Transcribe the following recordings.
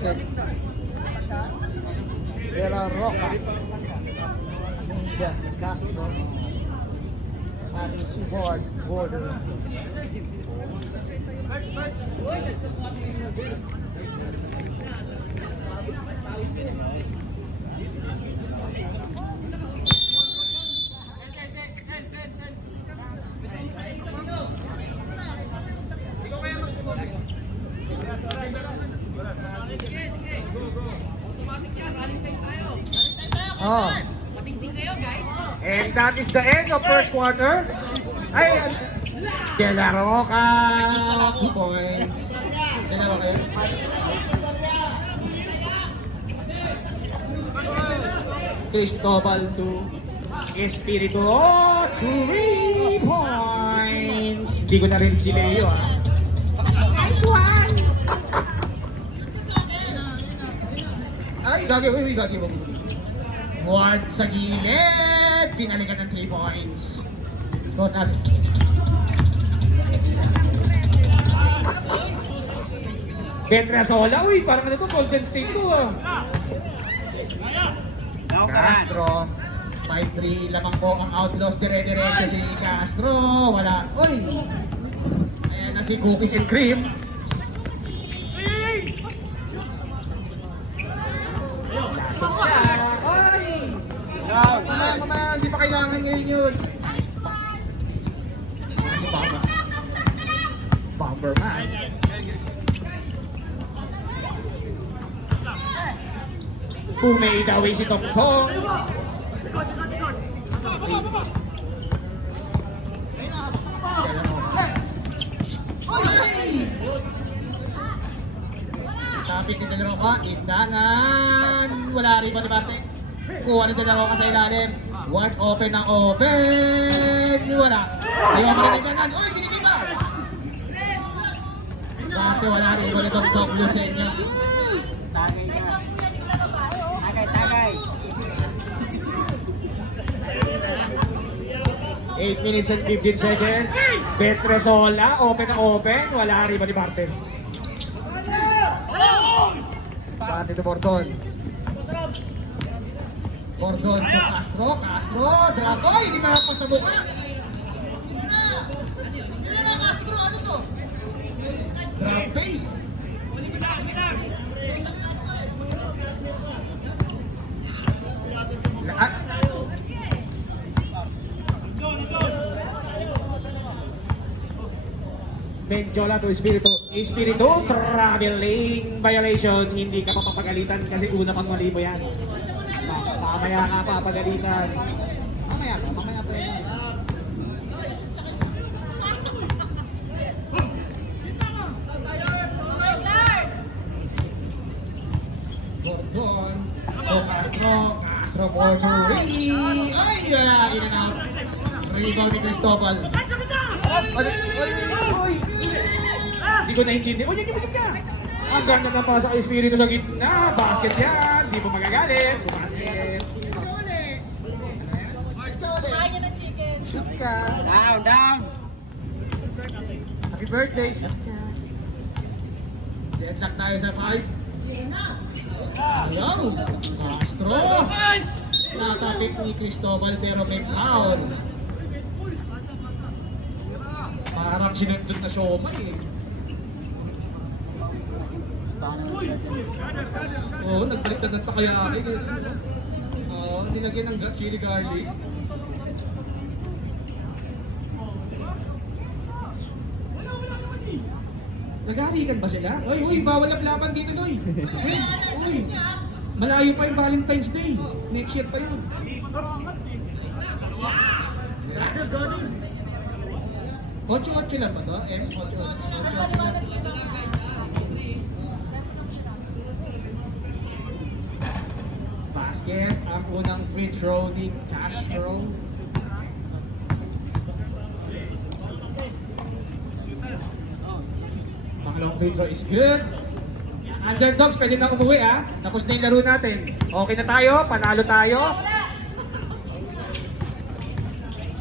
check. De La Roca. India Castro. And Seaboard Border. Oh. And that is the end of first quarter. Ay, De La Roca, 2 points. De La Roca yun. Cristobal to Espiritu, 3 points. Hindi ko na rin si Leo, ah. Ay, gagi mo. Ward sa gilid. Pinalikan ng 3 points. Score natin. Petrasola. Uy, parang ano to, Golden State to, ah. Castro. 5-3 lamang po ang Outlaws. Dire-diretso si Castro. Wala. Uy. Ayan na si Cookies and Cream. Mama, hindi pa kailangan ngayon yun. Si Bomberman. Pumade away si Tongtong. Tapit ni De La Roca, indangan. Wala rin pa ni Barte. Kuha ni De La Roca sa ilalim. Ward open ang open. Wala. Ayaw mo rin indangan. Uy, binigay ba? Barte wala rin. Wala itong top Lucena. Tagay na. Tagay. 8 minutes and 15 seconds. Petrasola, open ang open. Wala rin pa ni Barte. Barte to Bordon. Bordon to Castro. Drop. Ay, hindi nakapos sa mukha. Drop face. Lahat. Benjola to Espiritu, traveling violation. Hindi ka papapagalitan kasi una pang mali mo yan. Mamaya ka papagalitan. Mamaya pa yan. Gordon, Castro for 2. Ay, wala, in and out. Rebound ni Cristobal. Hindi ko naintindi. Uy, hindi ka! Ang ganda ng pasa kay Espiritu sa gitna. Basket yan. Hindi mo magagalit. Basket. Shoot ka. Down. Happy birthday. Shoot ka. Setlock tayo sa 5. Ayaw. Castro. Natapik ni Cristobal pero may foul. Parang sinundot na siomay eh. Oo, nagdagdagan sa kaya eh. Oo, nilagyan ng chili garlic. Nag-aalikan ba sila? Uy, bawal ang laban dito, Noy. Uy, malayo pa yung Valentine's Day. Next year pa yun. Ocho lang ba to? Ocho. Basket, ang unang free throw ni Castro. Pangalawang free throw is good. Underdogs, pwede na umuwi ah. Tapos na yung laro natin. Okay na tayo, panalo tayo.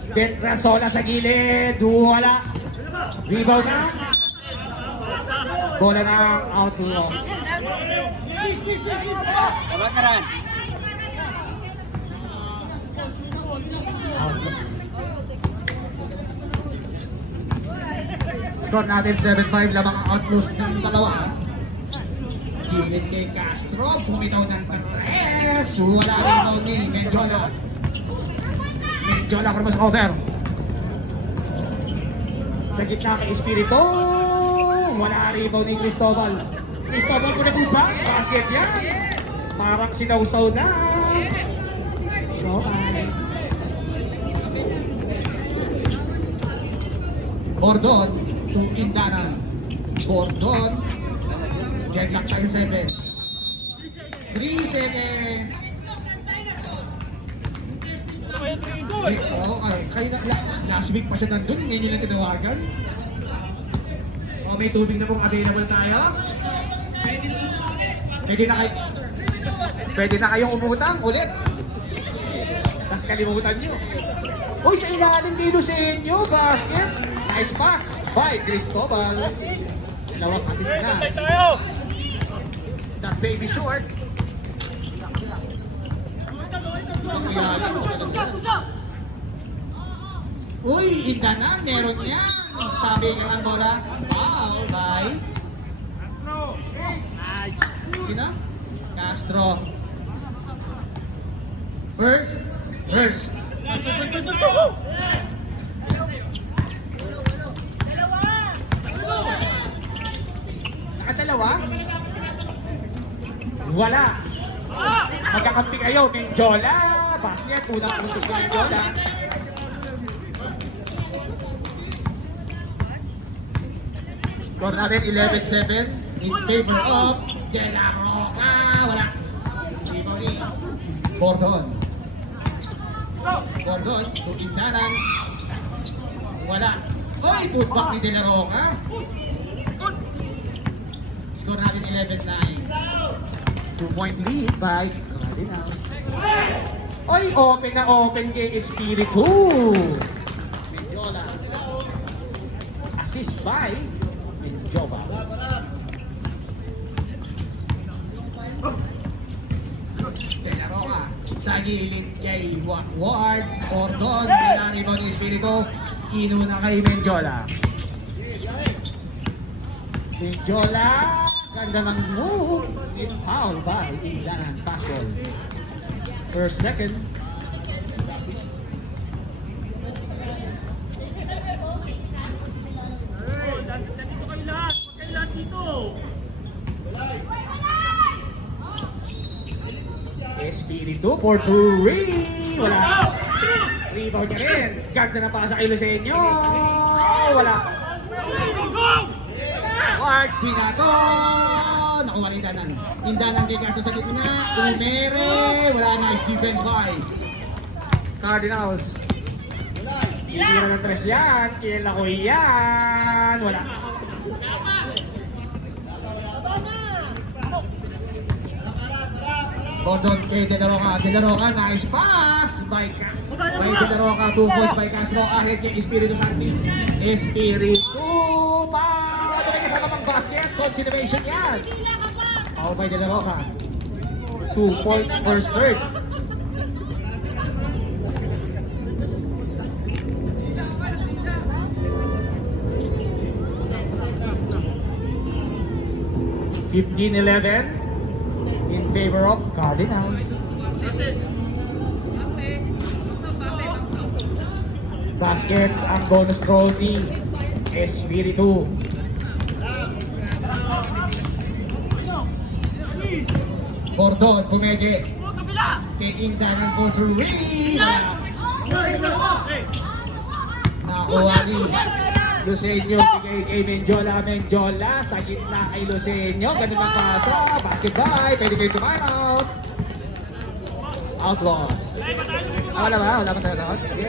Petrasola sa gilid, wala. Rebound na. Bola ng Outlaws. Kabakaran. Score natin 7-5, lamang ang Outlaws ng dalawa. Gilid kay Castro, bumitaw ng 3. Wala rin daw ni Menjola. Menjola cross over. Sa gitna kay Espiritu. Wala rin daw ni Cristobal. Cristobal ko na po ba? Basket yan. Parang sinawsaw na. Showman. Gordon to Indanan. Gordon. Deadlock tayo 7. 3 seconds. Kayo na, last week pa siya nandun, ngayon nila tinawagan. May tubig na pong available tayo. Pwede na kayong umutang ulit. Tapos kalimutan nyo. Uy, sa ilalim kay Lucenio, basket. Nice pass by Cristobal. Dalawang assist na. That baby short. Uy, Indanan, meron yan. Tabi ka ng bola. Wow, by sino? Castro. First. Nakadalawa? Wala. Magkakampi kayo, Menjola. Basket, unang puntos ni Menjola. Score natin 11-7 in favor of De La Roca. Wala. Gordon. Gordon, Indanan. Wala. Oy, putback ni De La Roca. Score natin 11-9. 2-point lead by Cardinals. Oy, open na open kay Espiritu. Menjola. Assist by Menjola. De La Roca. Sa gilid kay Ward. Gordon. Nilari mo ni Espiritu. Inuna kay Menjola. Menjola. Ganda ng move. It's foul by Indanan. Pass ball. First, second. Nandito kayo lahat. Huwag kayo lahat dito. Espiritu for 3. Wala. Rebound niya rin. Ganda na pasa kay Lucenio. Wala. Ward, binato. Nakuha ni Indanan. Indanan kay Castro sa gitna. Umere. Wala, nice defense by Cardinals. Titira ng 3 yan. Kila ko yan. Wala. Gordon kay De La Roca. De La Roca, nice pass by De La Roca. 2 points by Castro. Ahit kay Espiritu Santi. Espiritu. Ito may kasama pang basket. Continuation yan. Foul by De La Roca. 2 points first third. (15-11) in favor of Cardinals. Basket ang bonus throw ni Espiritu. Gordon, pumege. Kay Indanan for 3. Nakuha ni Lucenio, bigay kay Menjola. Menjola, sa gitna kay Lucenio. Ganun ang pasa. Basket by. Pwede kayo tumime out. Outlaws. Wala ba? Wala ba tayo sa out? Sige.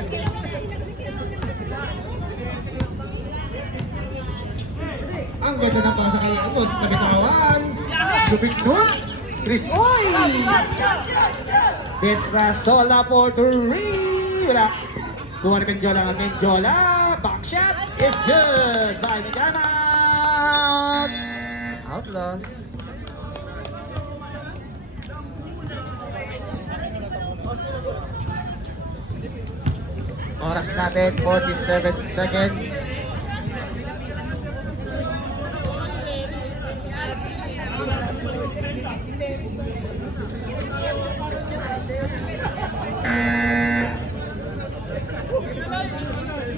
Ang ganda ng pasa kay Amod. Nabitawan. Lupit nun. Chris, oy! Petrasola for 3. Wala. Kuha ni Menjola ng Menjola. Back shot is good by Indanan. loss. Oras natin, 47 seconds.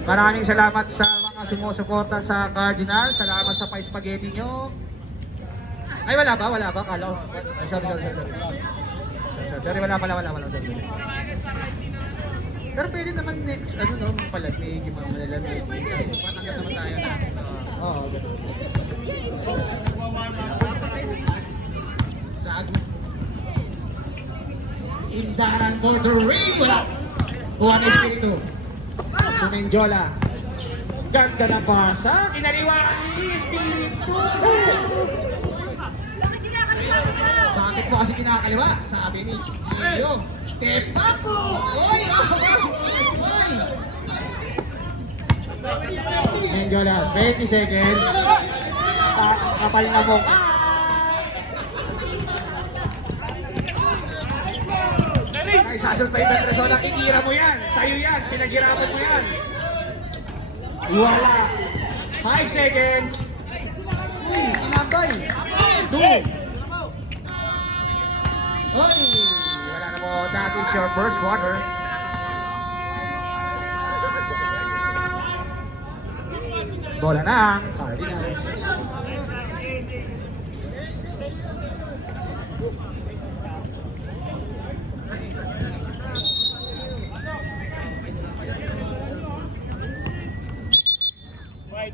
Maraming salamat sa mga sumusuporta sa Cardinals. Salamat sa pa-spaghetti nyo. Ay, wala ba? Wala ba? Kala ko. Ay, sorry. Sorry, wala. Sorry. Pero pwede naman next, ano no, palamig, yung mga malalamig. Patanggap naman tayo na. Oo, gano'n. Saan? Indaran for the ring! Wala! Kuha na Espiritu. Sumendiola. Ganda na basa. Kinaliwaan ni Espiritu. Bakit mo kasi kinakaliwa? Sabi ni Leo. Step up po! Oy! Sumendiola. 20 seconds. Kapal na mo. Isasul pa ibang Tresola, ikira mo yan, sa'yo yan, pinaghirapan mo yan. Wala. 5 seconds. Uy, kinabay. 2. Uy, wala na po. That is your first quarter. Bola ng Cardinals.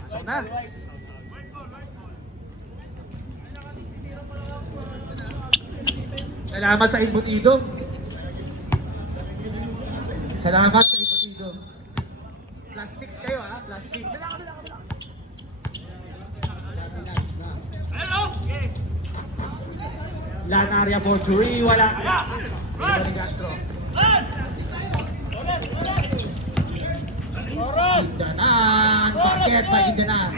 So na. Salamat sa Imputido. Salamat sa Imputido. Plus 6 kayo ha, plus 6. Lanaria Fortury, wala. Wala ni Castro. Indanan, basket by Indanan.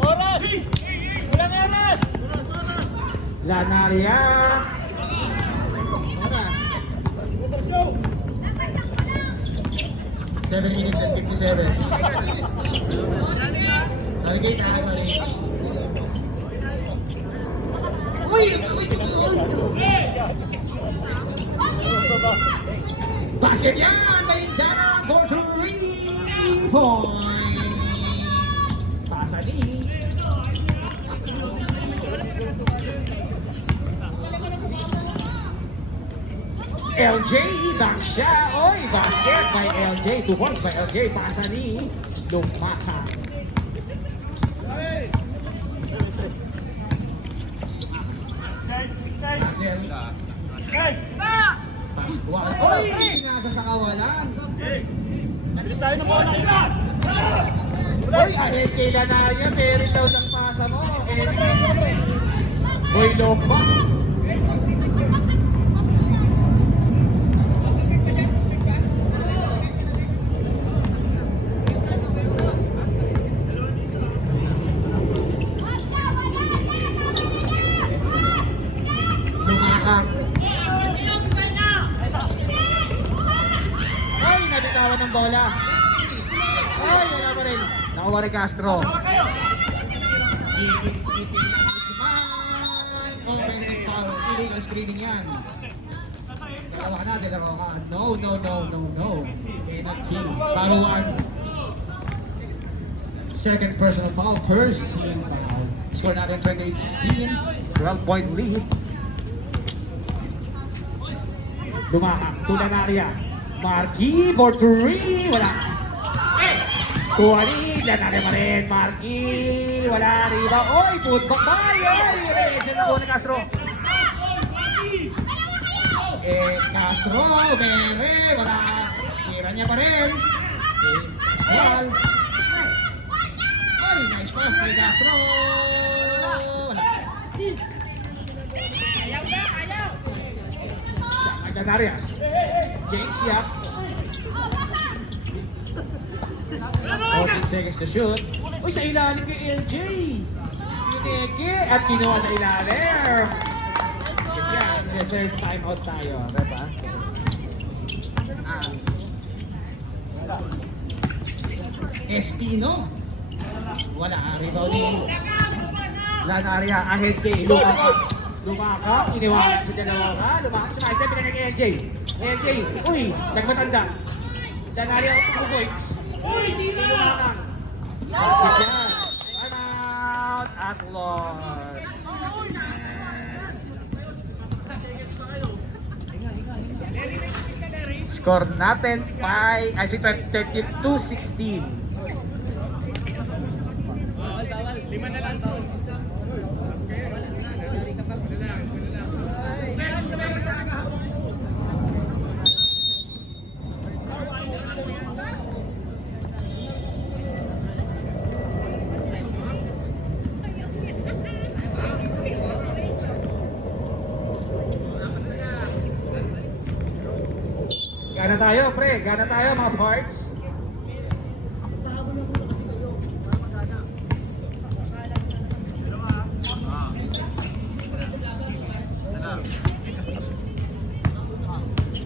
Oras! Walang oras! Lanaria. Ano? 7 minutes and 57. Navigate na, sorry. Uy! Basket yan! By Indanan for 3 points! Pasali. LJ, back siya. Oy, basket by LJ. 2 points by LJ. Pasa ni Lumata. Pascual. Oy, nasa sa kawalan. Tayo na muna! Oy, ahit kay Lanaria. Meron daw ng pasa mo. Boy, Lomba. Ay, nabitawan ng bola. Ay, wala pa rin. Nakuha ni Castro. Offensive foul. Illegal screening yan. Dalawa ka na, dalawa ka. No. Penalty. Foul 1. Second personal foul. First team foul. Score natin 28-16. 12-point lead. Lumakak. Tulanaria. Marky for 3. Wala. Tuwali. Lanaria pa rin. Marky. Wala. Riba. Oy, putback ba? Ay, reaction na po ni Castro. Castro. Bere. Wala. Tira niya pa rin. Pascual. Ay, nice pass kay Castro. Wala. Lanaria. James Yap. 14 seconds to shoot. Uy, sa ilalim kay LJ. Nicky at kinuha sa ilalim. Yan, reserve timeout tayo. Diba? Espino. Wala, rebounding. Lanaria, ahead kay Lumaka, iniwanan sa dalawa. Lumaka, sumaistep, pinag LJ. LJ, uy, nagmatanda. Lanaria, 2 points. Lumaka. Time out at loss. Score natin 32-16. Gana tayo, pre. Gana tayo, mga parts.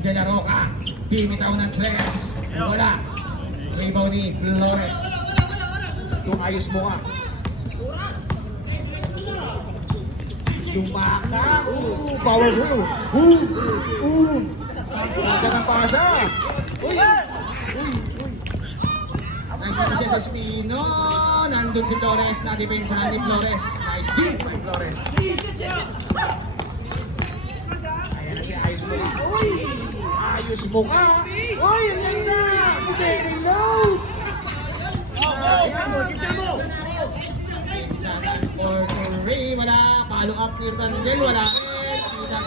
De La Roca. Bimitaw ng tres. Wala. Rebound ni Flores. Ayos mo ka. Lumaka. Power through. Pasa ng pasa. Uy! Nandun siya sa Espino. Nandun si Flores na depensahan ni Flores. Nice deep by Flores. Ayan na si Ayos mo ka. Uy! Ayos mo ka. Uy! Ang ganda! Very low! For Ray, wala. Follow up ni Randel, wala rin.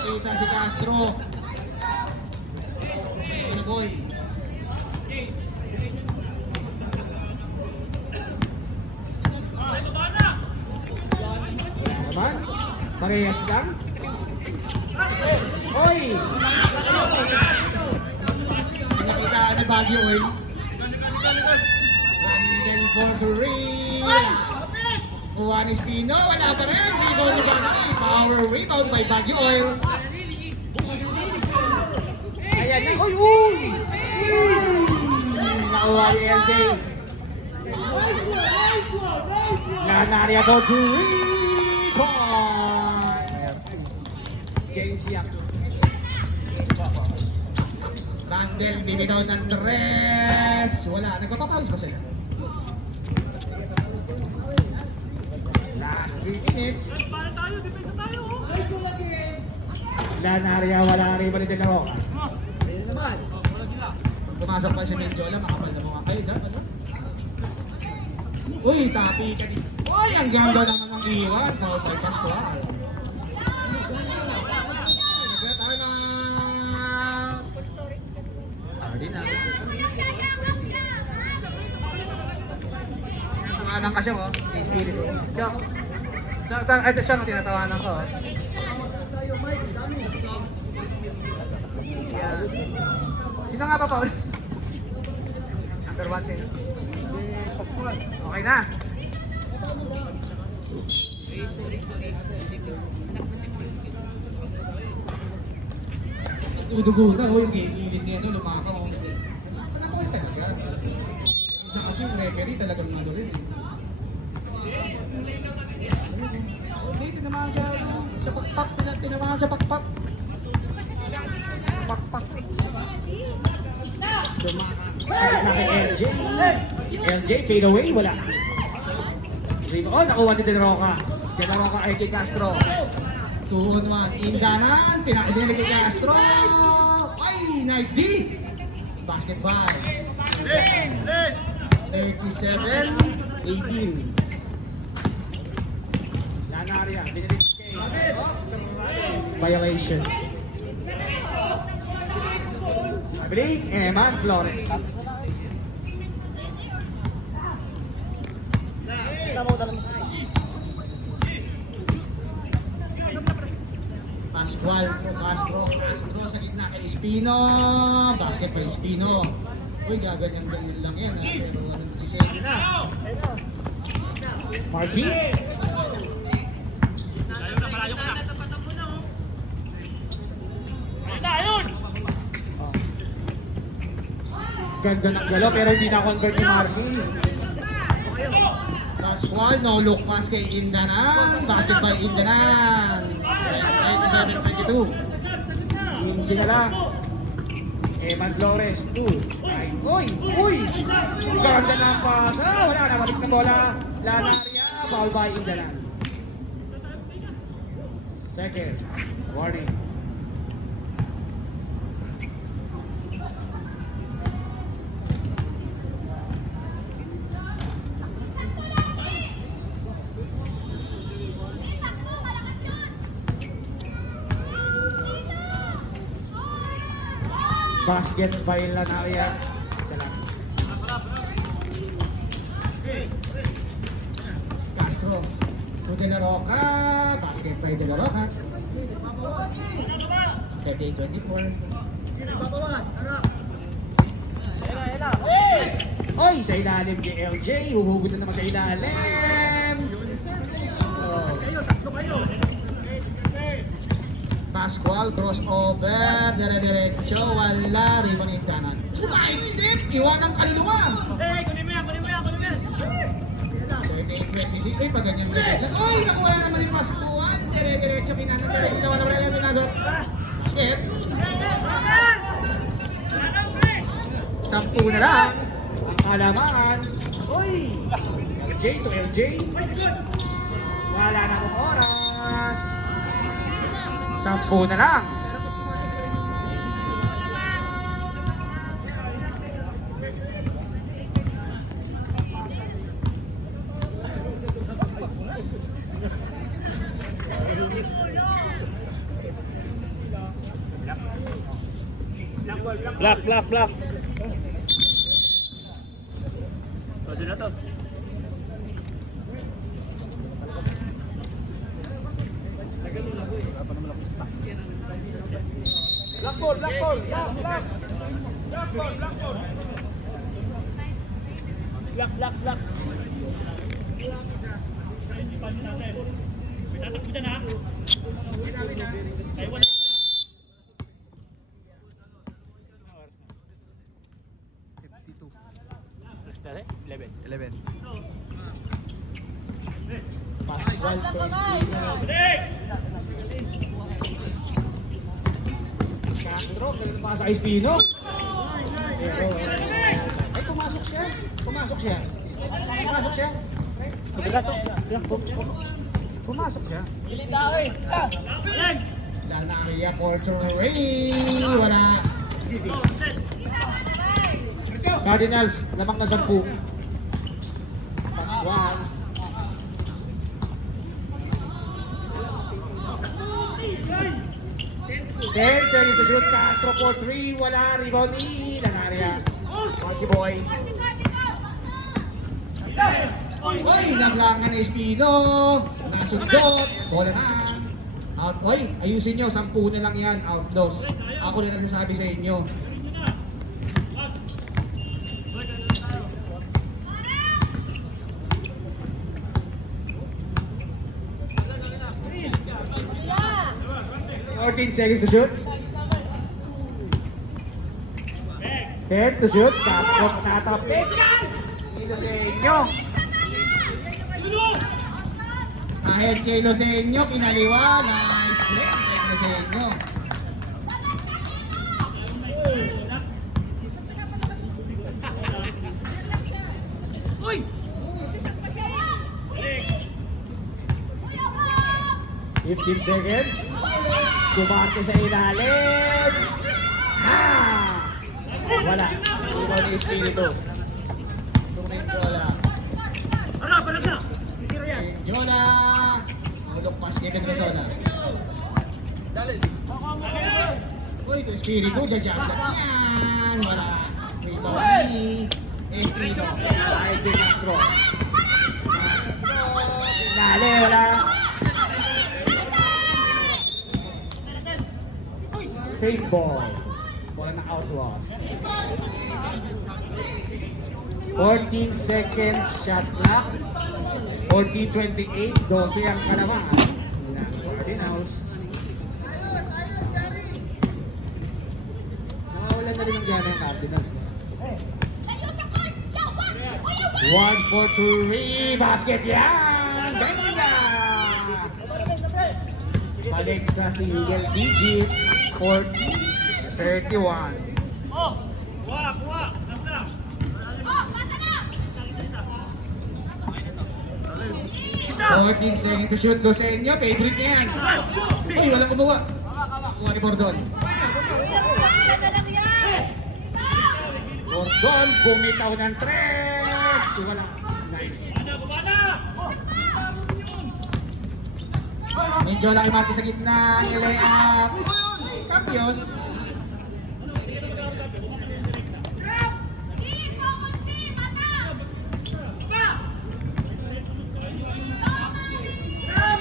Kita si Castro. Boy. Naman? Parehas lang? Oy! Nakitaan ni Baguio, eh. Randel Bordery. Juan Espino, wala pa rin. Rebound ni Baguio. Power rebound by Baguio Oil. Ayan na. Uy! Nakuha ni LJ. Lanaria go to rebound. James Yak. Randel, bibitaw ng tres. Wala. Nagpapapawis ko sila. Last 3 minutes. Lanaria, wala rin ba nito na pumasok pa si Mendiola, makapal na mga kayo, ano? Uy, tapi ka din. Uy, ang ganda naman ng iwan. Foul by Pascual. Nagkaya tayo na... Cardinals. Tinatawanan ka siya, oh. Espiritu. Siya. Ito siya ang tinatawanan ko, oh. Sino nga ba, Paul? Number 1 sin. Okay na. Dudugutan o yung gilid niya doon, lumakaw. Ano ko talaga? Isa kasi yung referee talagang nilo rin. Okay, tinamaan siya sa pakpak. Tinamaan sa pakpak. Pakpak. LJ. LJ, fade away, wala. Oh, nakuha ni De La Roca. De La Roca ay kay Castro. 2-on-1. Indanan, pinakita ni kay Castro. Ay, nice D. Basketball. 37-18. Lanaria, binilis kay. Violation. Blake Eman Flores. Castro sa gitna kay Espino. Basket pa Espino. Uy, gaganyan-ganyan lang yan. Pero ano si Sedi na. Marky. Ganda ng galo pero hindi na-convert ni Marky. Pascual, no look pass kay Indanan. Basket by Indanan. 97-22. Easy na lang. Eman Flores, 2. Uy! Uy! Ganda ng pasa. Wala na, mabit na bola. Lanaria, foul by Indanan. Second, warning. Basket by Lanaria. Isa lang. Castro. To De La Roca. Basket by De La Roca. 38-24. Oy, sa ilalim kay LJ. Huhugot na naman sa ilalim. Oh. Pascual, crossover, dire-diretso, wala, ribon Indanan. Side step, iwan ang kaluluwa. Hey, kunin mo yan, kunin mo yan, kunin mo yan. 28-26, ay pag ganyan lang. Oy, nakuha na naman yung pastuan. Dire-diretso, kinanang-diretso, naman naman yung minagot. Step. 10 na lang. Ang kalamaan. Oy, LJ to LJ. Wala na akong oras. 10 na lang. Block. Todo na to. Black ball. Black. Tatakbo dyan ha. Ay, wala na. Dali, 11. Pascual first Castro, ganun pa sa Espino. Pero, ay pumasok siya. Pumasok siya. Lanaria for Torrey. Wala. Cardinals, lamang na 10. Pascual. Then, series to shoot. Castro for 3. Wala. Rebound ni Lanaria. Marky Boy. Oy, naglangan ni Espino. Nasundot. Bola na. Out. Oy, ayusin nyo. 10 na lang yan. Outlaws. Ako na nagsasabi sa inyo. Yeah. 14 seconds to shoot. 10 to shoot. Tapos natapik. Dito sa inyo. Ahead kay Loseño, kinaliwa. Nice play kay Loseño. Uy! 15 seconds. Dumante sa ilalim. Wala. Ikaw ni Espiritu. Tuming wala. Jonah! Ulok pas kay Pedrosola. Uy, ito Espiritu, jajasa yan. Wala. Rebound ni Espiritu. Ay, Castro. Dali, wala. Straight ball. Wala na outlaws. 14 seconds shot clock. 14-28, 12 ang kalamaan. Cardinals. Nakawalan na rin ang gana ng Cardinals. 1 for 3. Basket yan! Ganda! Balik sa single digit. 40-31. Oh! Kuha! Kuha! Nasa! 14 seconds to shoot. Dosenyo, favorite niya yan. Uy, walang kumuha. Kuha ni Bordon. Bordon, bumitaw ng 3. Wala. Nice. Bumana! Bumana! Medyo laki mati sa gitna. Nilayap. Kapios.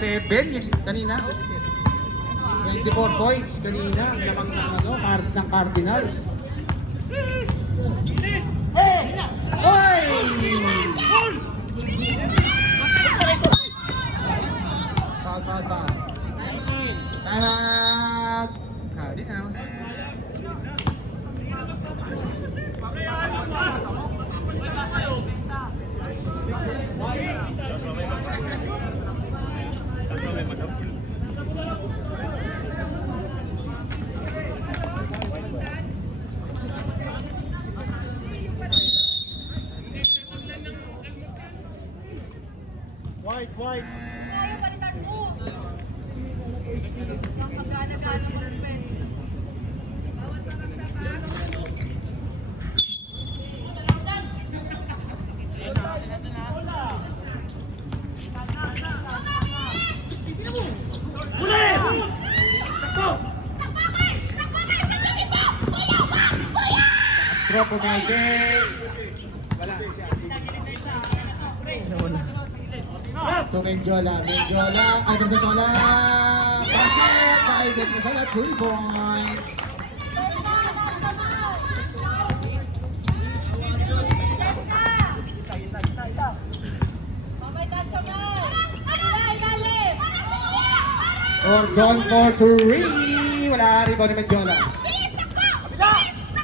Seven yun kanina. 24 points kanina. Lamang ng Cardinals. Oy! Foul. Time out. Cardinals. White. Drop po Mike. Wala siya. Ito Menjola. Menjola. Basket. Private na sana. 3 points. Gordon for 3. Wala rebound ni Menjola.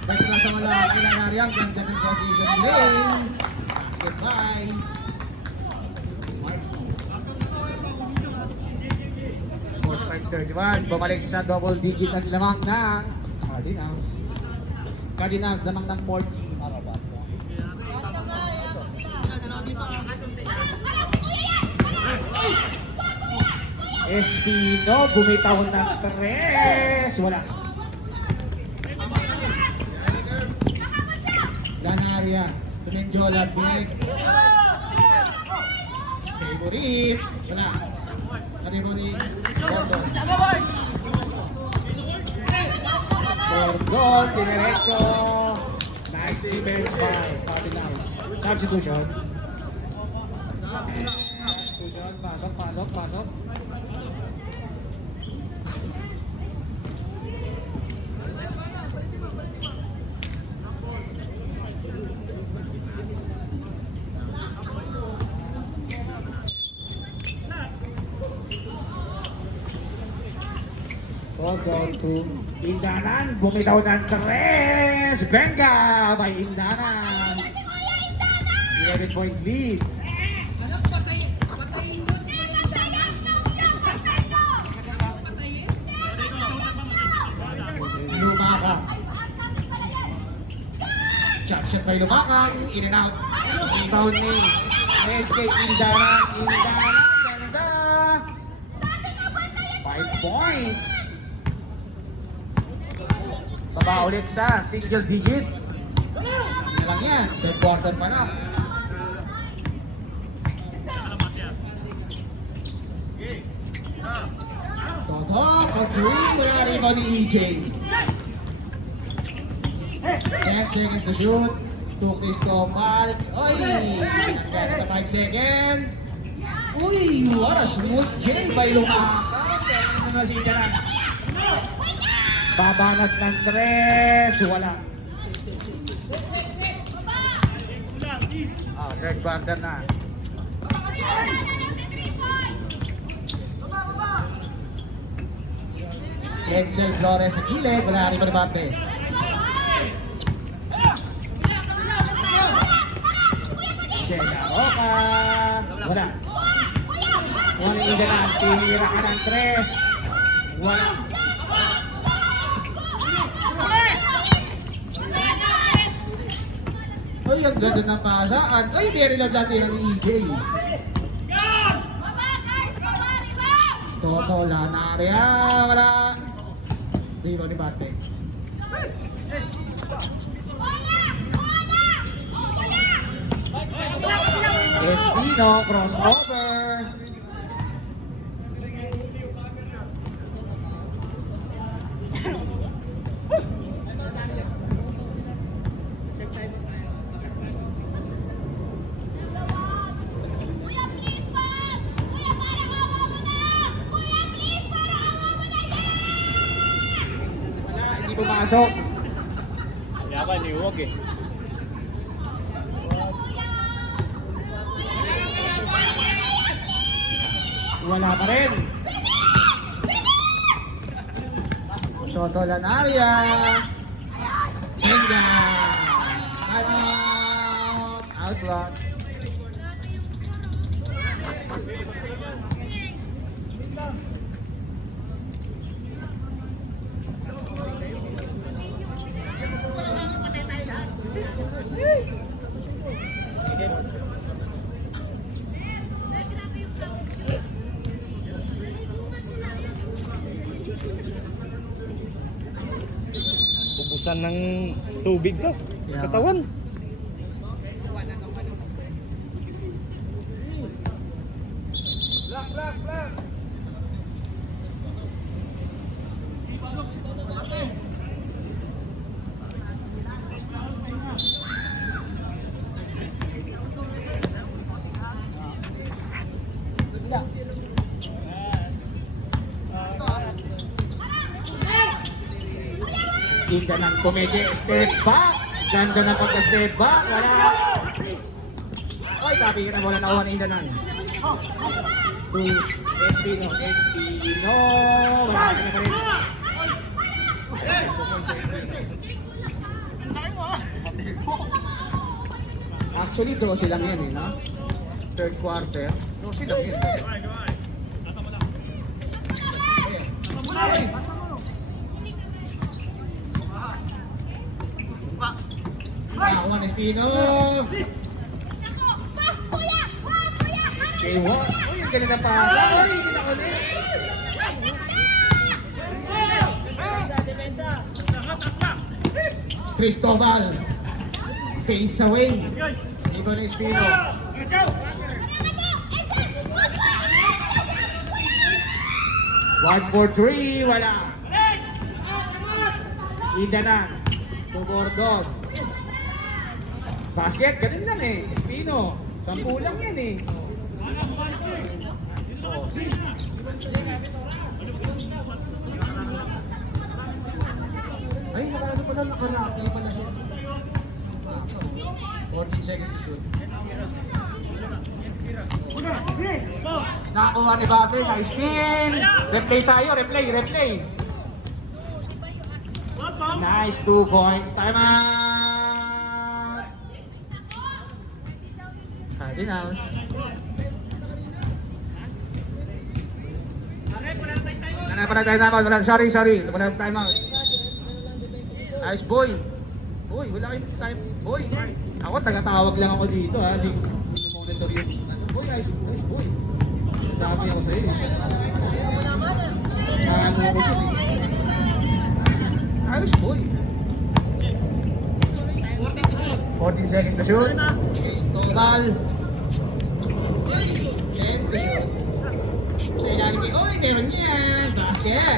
Basta lang sa mga kinanariang ganda ng position lane. Goodbye. Fourth 5:31. Bumalik sa double digit ang lamang ng Cardinals. Cardinals lamang ng 14. Espino, bumitaw ng 3. Wala. Lanaria, Tumenjola, Binig. Favorite. Wala. Favorite. Gordon. Gordon, dinerecho. Nice defense by Cardinals. Substitution. Pasok. Gordon to Indanan, bumitaw ng 3. Benga by Indanan. 11-point lead. Lumakang. Chop shot by Lumakang. In and out. Rebound ni SK Indanan. Ganda. 5 points. Baba ulit sa single digit. Ano lang yan? Third quarter pa na. Toto, pag-3. Wala rebound ni EJ. 10 seconds to shoot. Took this to Mark. Oy! Nagkaya na 5 seconds. Uy! What a smooth game by Lumakang. Pero ano na si Indanan? Babanat ng 3. Wala. Third quarter na. Edsel Flores sa kilid. Wala rin pa nabate. Jeda. pa. Wala. Wala ida na. Tinira ka ng 3. Wala. Ay, ang ganda ng pasaan. Ay, very love natin ng EJ. Toto, Lanaria. Wala. Di ba ni Bate? Espino, crossover. Wala, hindi pumasok. Yaman, iwag eh. Wala pa rin. Soto Lanaria. Singa. Out. Outlock. Ubusan ng tubig to. Yeah. Katawan. Ganda ng komedya, step back. Ganda ng pagka-step back. Wala. Ay, tabi ka na wala na uwan na nan. To Espino. Wala ka na pa rin. Actually, 12 lang yan eh, no? Third quarter. 12 lang yan. One Espino. Okay, one. Uy, ang galing na pa. Ay, kita ko din. Cristobal. Face away. Ibon Espino. 1-4-3. Wala. Ida na. Tubordog. Basket, ganun lang eh. Espino, 10 lang yan eh. Ay, nakano pala nakaraki pala siya. 14 seconds to shoot. Nakakuha ni Bate, nice spin. Replay tayo, replay. Nice 2 points. Time out. Cardinals. Wala tayo time out. Sorry. Wala time out. Nice boy. Boy, wala kayong time. Boy. Ako, tagatawag lang ako dito ha. Hindi monitor yung boy, nice boy. Dami ako sa'yo. Nice boy. 14 seconds na shoot. Case total. 10 to shoot. So ilalim ko, oy, meron yan. Basket.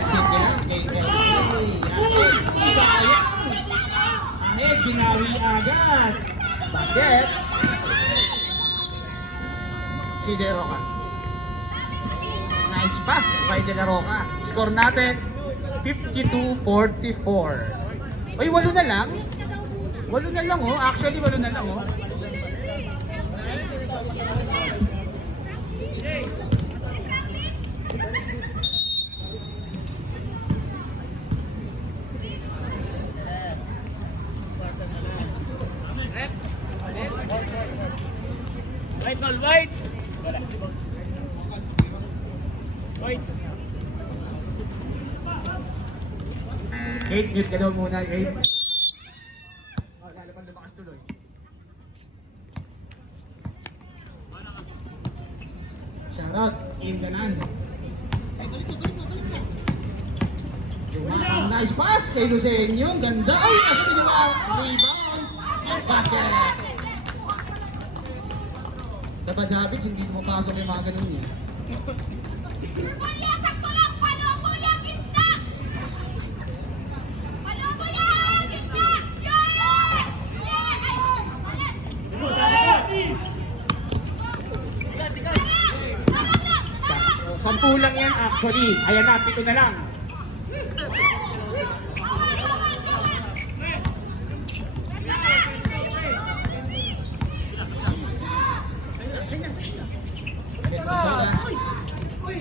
Sige lang. Sayang. Ahmed, ginawi agad. Basket. Si De Roca. Nice pass by De La Roca. Score natin 52-44. Oy, 8 na lang. 8 na lang oh. Actually, 8 na lang oh. Right, Nol. Wait. Kate, mute ka daw muna, Kate. Oh, lalo pang lumakas tuloy. Shoutout, Inganan. Nice pass kay Lucenio. Ganda. Ay, nasa tinila. Rebound. Basket. Sa Bad Habits, hindi pumapasok yung mga ganun niya. Kuya, sakto lang! Palobo yan! Gitna! Palobo yan! Gitna! Yan! Yan! Ayun! Ayan! Sampu lang yan actually. Ayan na, 7 na lang.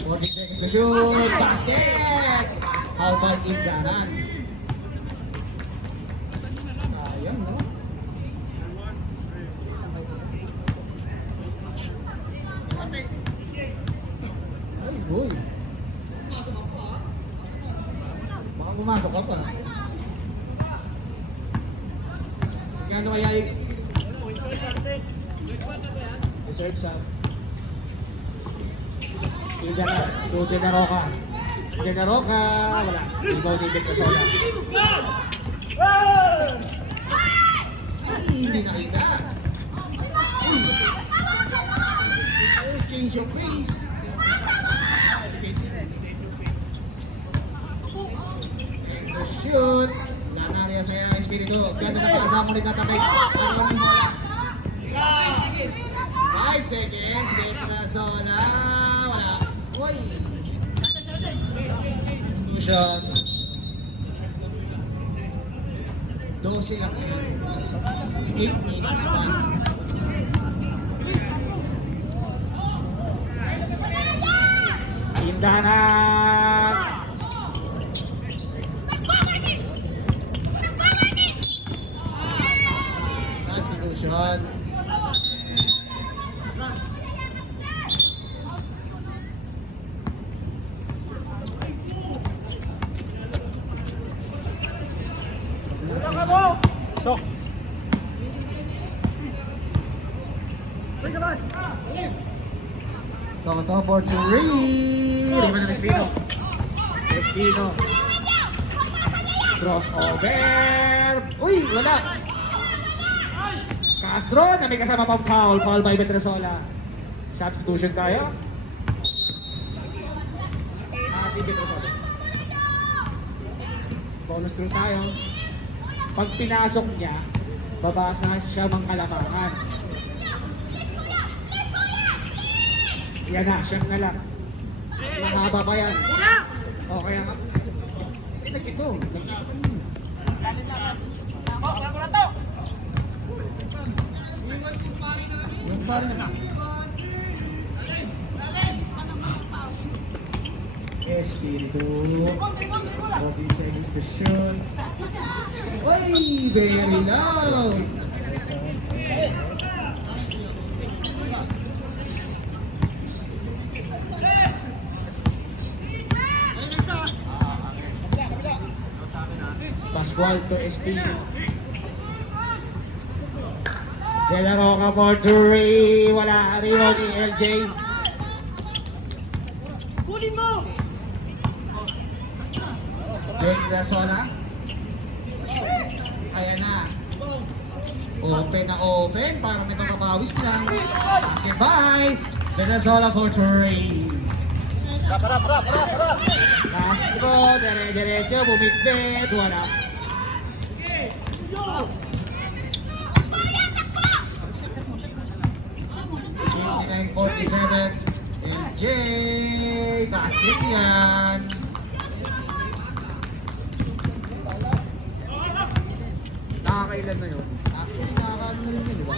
Forty seconds to shoot. Basket! How about Inganan? Sayang, no? Ay, boy. Baka pumasok ka pa. Gano'n kaya yung... Reserve sa... Generoka. Generoka, wala. Ikaw David Casola. Ay, hindi nakita. Change your pace. Shoot. Nanarya sa Espiritu. Ganda na pala sa mo rin natakay. 5 seconds. David Casola. Wala. Uy. Shot. 12 lang. 8 minutes pa. Tindahan. Substitution. Sok. Toto for 3. Riba na Espino. Espino. Crossover. Uy, wala. Castro na may kasama pang foul. Foul by Petrasola. Substitution tayo. Si Petrasola. Bonus through tayo. Pag pinasok niya, babasa siya ng kalamangan. Yan na, siyang na lang. Mahaba pa yan. O, kaya nga. Nagkito. Yung pari na. Espiritu. 40 seconds to shoot. Uy, very low. Pascual to Espino. De La Roca for 3. Wala. Arriba ni LJ. Kunin mo! Petrasola. Ayan na. Open na open. Parang nagkakabawis lang. Goodbye. Petrasola for 3. Castro, dire-diretso, bumitbit, wala. Game 47, MJ, basket yan. Nakakailan na yun? Actually, nakakailan na rin yun, di ba?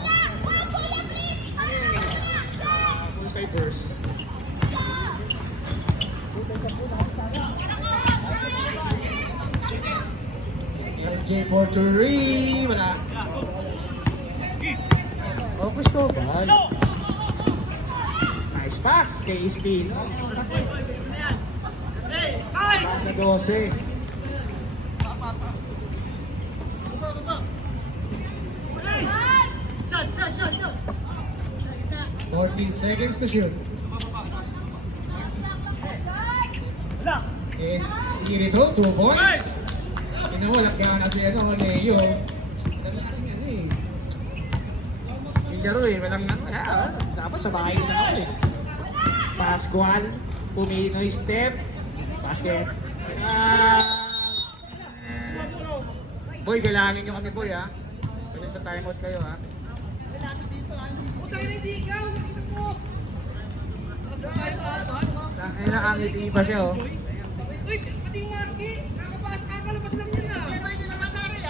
Full sky burst. LJ Portury, wala. Oh, Cristobal. Nice pass kay Espino. 12. 14 seconds to shoot. Yes, Espiritu, 2 points. Pinawalak kaya na si ano, Leo. Yung laro eh, walang ano, dapat sa bahay na ako eh. Pascual, Puminoy step, basket. Boy, bilangin nyo kami boy ha. Pwede sa timeout kayo ha. Ay nakangiti pa siya oh.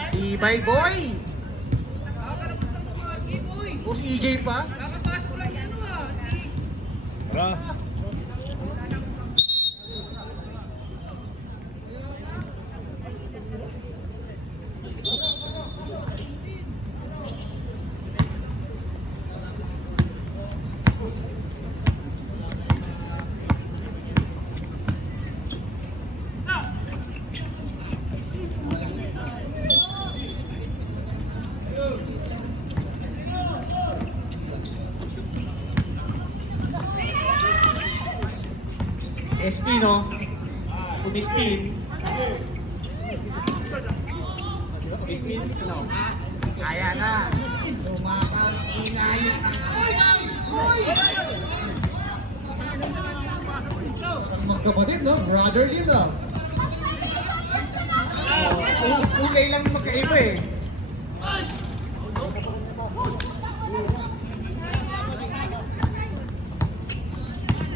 Tibay boy! O si EJ pa? Espino, umispin. Umispin, ano? Kaya na. Lumakang inayos ang magkapatid, no? Brotherly love. Kulay lang magkaiba eh.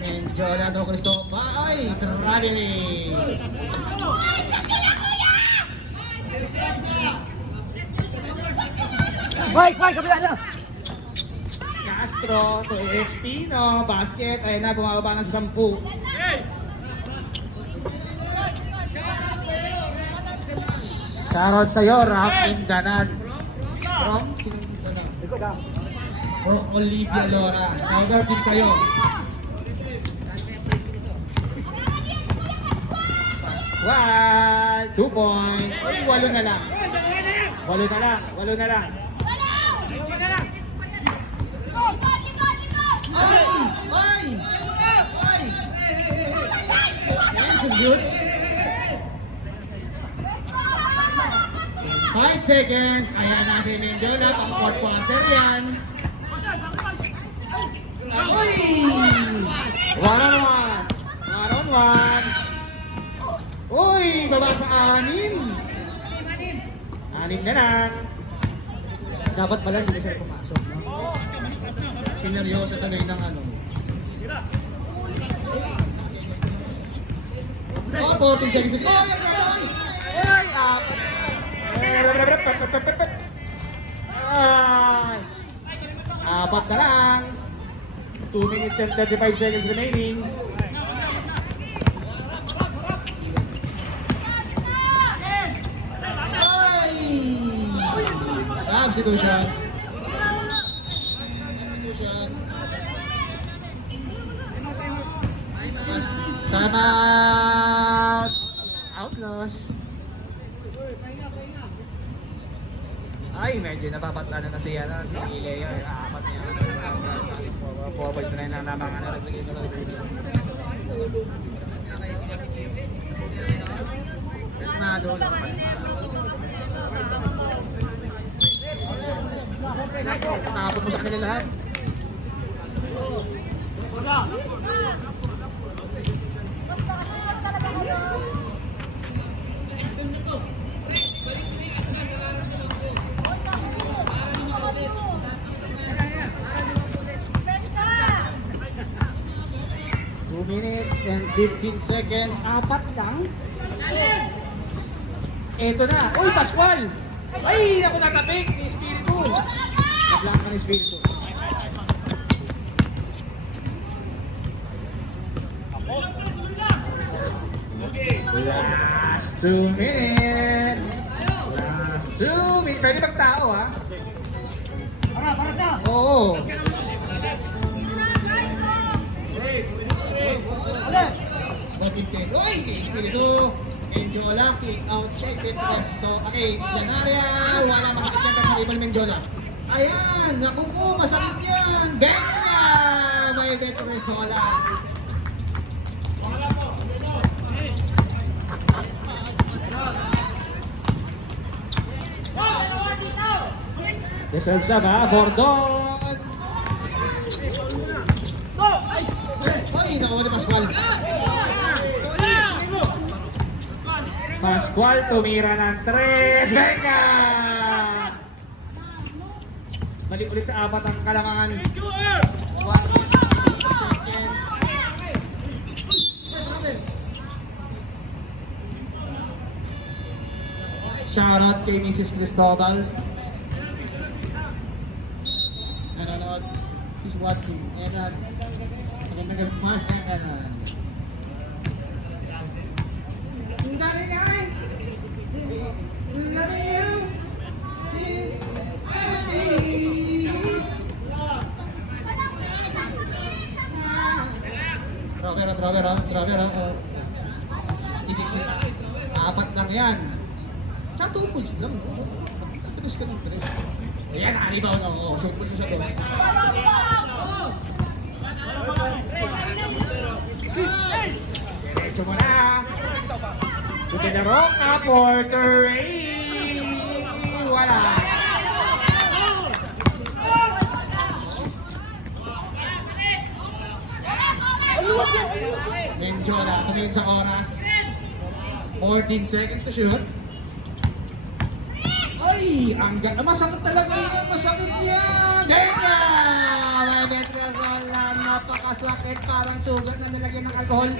And Jonathan Cristobal, traveling. Mike, kabila na! Castro to Espino, basket, ayun na, bumababa na sa 10. Shoutout sa'yo, Rap Indanan. From? From Olivia Lora. Shoutout din sa'yo. Wow! 2 points. Uy, 8 na lang. 8 na lang. 8 na lang. Ay! Ay! Ay! Yes, good. 5 seconds. Ayan natin yung Jonah. Pang 4th quarter yan. Uy! 1-on-1. 1-on-1. Uy! Baba sa 6. 6 na lang. Dapat pala hindi na siya pumasok. No? Pineryosa tuloy ng ano. Oh, 14 seconds. Ay! Ay! Apat. Ay! Apat na lang. 2 minutes and 35 seconds remaining. Substitution. Time out. Outlaws. Ay, medyo napapatla na si Leo. Apat niya. 4 na lang naman. Pesnado. Nakapot mo sa kanila lahat. Two minutes and 15 seconds. Apat lang. Eto na. Uy, Pascual! Ay, ako natapik ni Espiritu. Naglang ka ni Espiritu. Last 2 minutes. Last 2 minutes. Pwede magtao ha? Para na! Oo. intent. Uy! Espiritu! Mendiola, kick out, take it, press. So, okay, Janaria, wala masakit yan sa rival Mendiola. Ayan, naku po, masakit yan. Benga! May Veteresola. Deserve sa ba? Bordon! Ay, nakuha ni Pascual. Pascual tumira ng 3. Venga! Balik ulit sa 4 ang Kalamangan. 1 second. Shoutout kay Mrs. Cristobal. Nanonood. She's watching. And magandang mas na kanan. Ang dami nga eh! Ang dami yun! Traver. 66. Apat lang yan. Tsaka 2 points lang. Tulis ka ng 3. Ayan, naribaw na. Oo, short points sa 2. Diretso mo na. Buti na Roca for Terrain. Wala. Mendiola, tumingin sa oras. 14 seconds to shoot. Ay, masakit talaga yan. Masakit yan. Venga! May Veteresola, napakasakit. Parang sugat na nilagyan ng alcohol.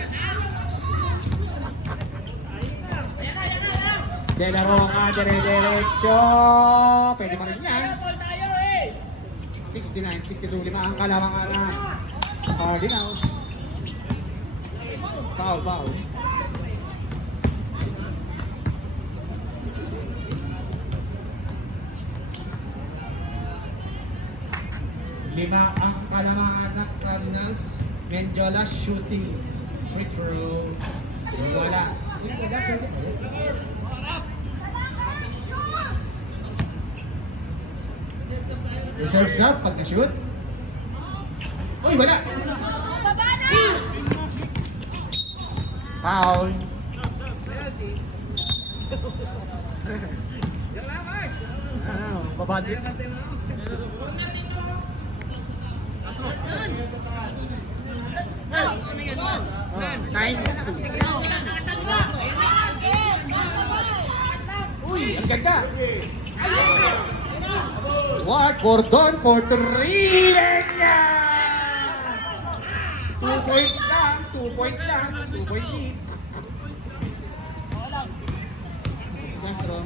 De La Roca, dire-diretso. Pwede pa rin yan. 69, 62, 5 ang Kalamangan na. Cardinals. Foul. Lima ang Kalamangan na Cardinals. Mendiola shooting. Free throw. Wala. Reserves up pag na-shoot. Uy, wala! Foul. Babadi. Uy, ang ganda. What? Bordon for 3. Venga! 2 points lang. 2 points lang. 2 point lead. Castro.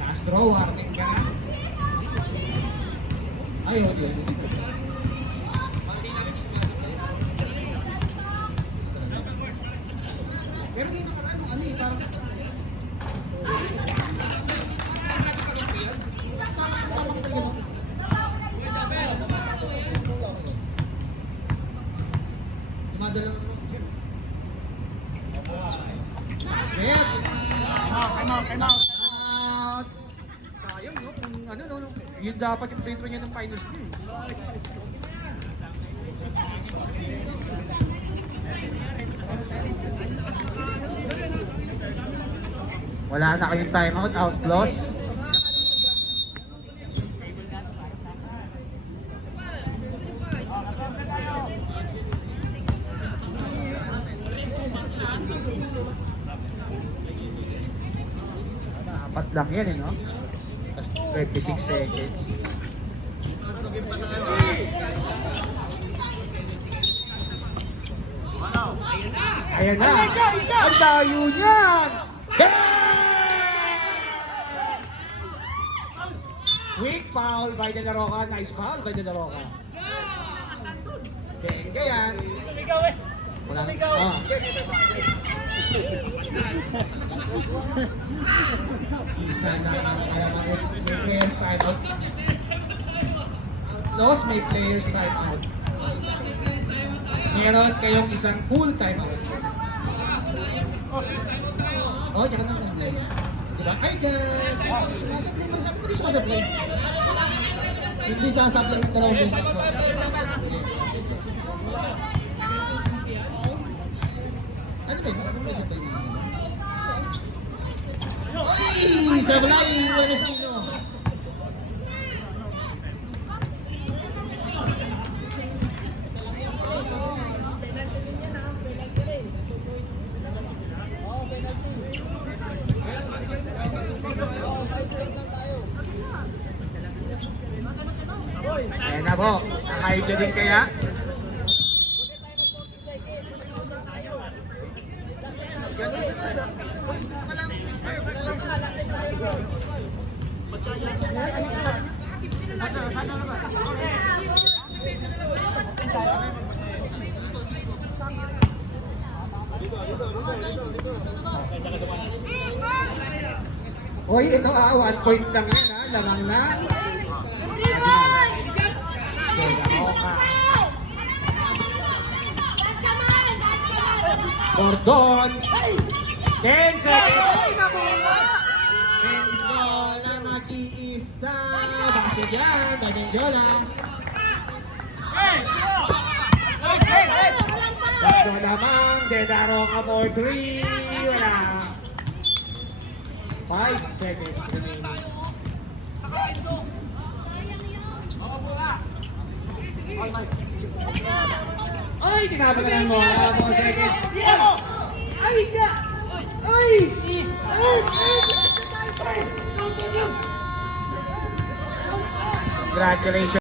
Castro, warning ka na. Ay, okay. Pero dito pa ano eh, parang... Dumadala mo. Set! Time out. Sayang no, kung ano no, yun dapat yung free throw niya ng finals niya eh. Wala na kayong timeout, outlaws. Apat lang yan eh, no? Tapos 36 seconds. Ayan na! Ang tayo niyan! Weak foul by De La Roca. Nice foul by De La Roca. Benga yan. Wala na. Isa na ang Kalamangan. May players time out. loss, may players timeout. Meron kayong isang full timeout. Oh, tsaka na lang. Diba? Ay, sumasablay mo. Sabi ko di sumasablay. Hindi sasablay ng dalawang beses. Ano ba yun? Ano ba sablay mo? Ay! Sablay! Wala na sino. Ayan na po. Nakaibyo din kaya? Oy, ito 1 point lang yan lamang na. Gordon! 10 seconds! Ay, nakuha! Mendiola nag-iisa! Base dyan, by Mendiola. Sakto naman, Dedaro ka for 3. Wala. 5 seconds remaining. Ay, tinapagalan mo. 4 seconds. Ay, ka! Ay! Congratulations.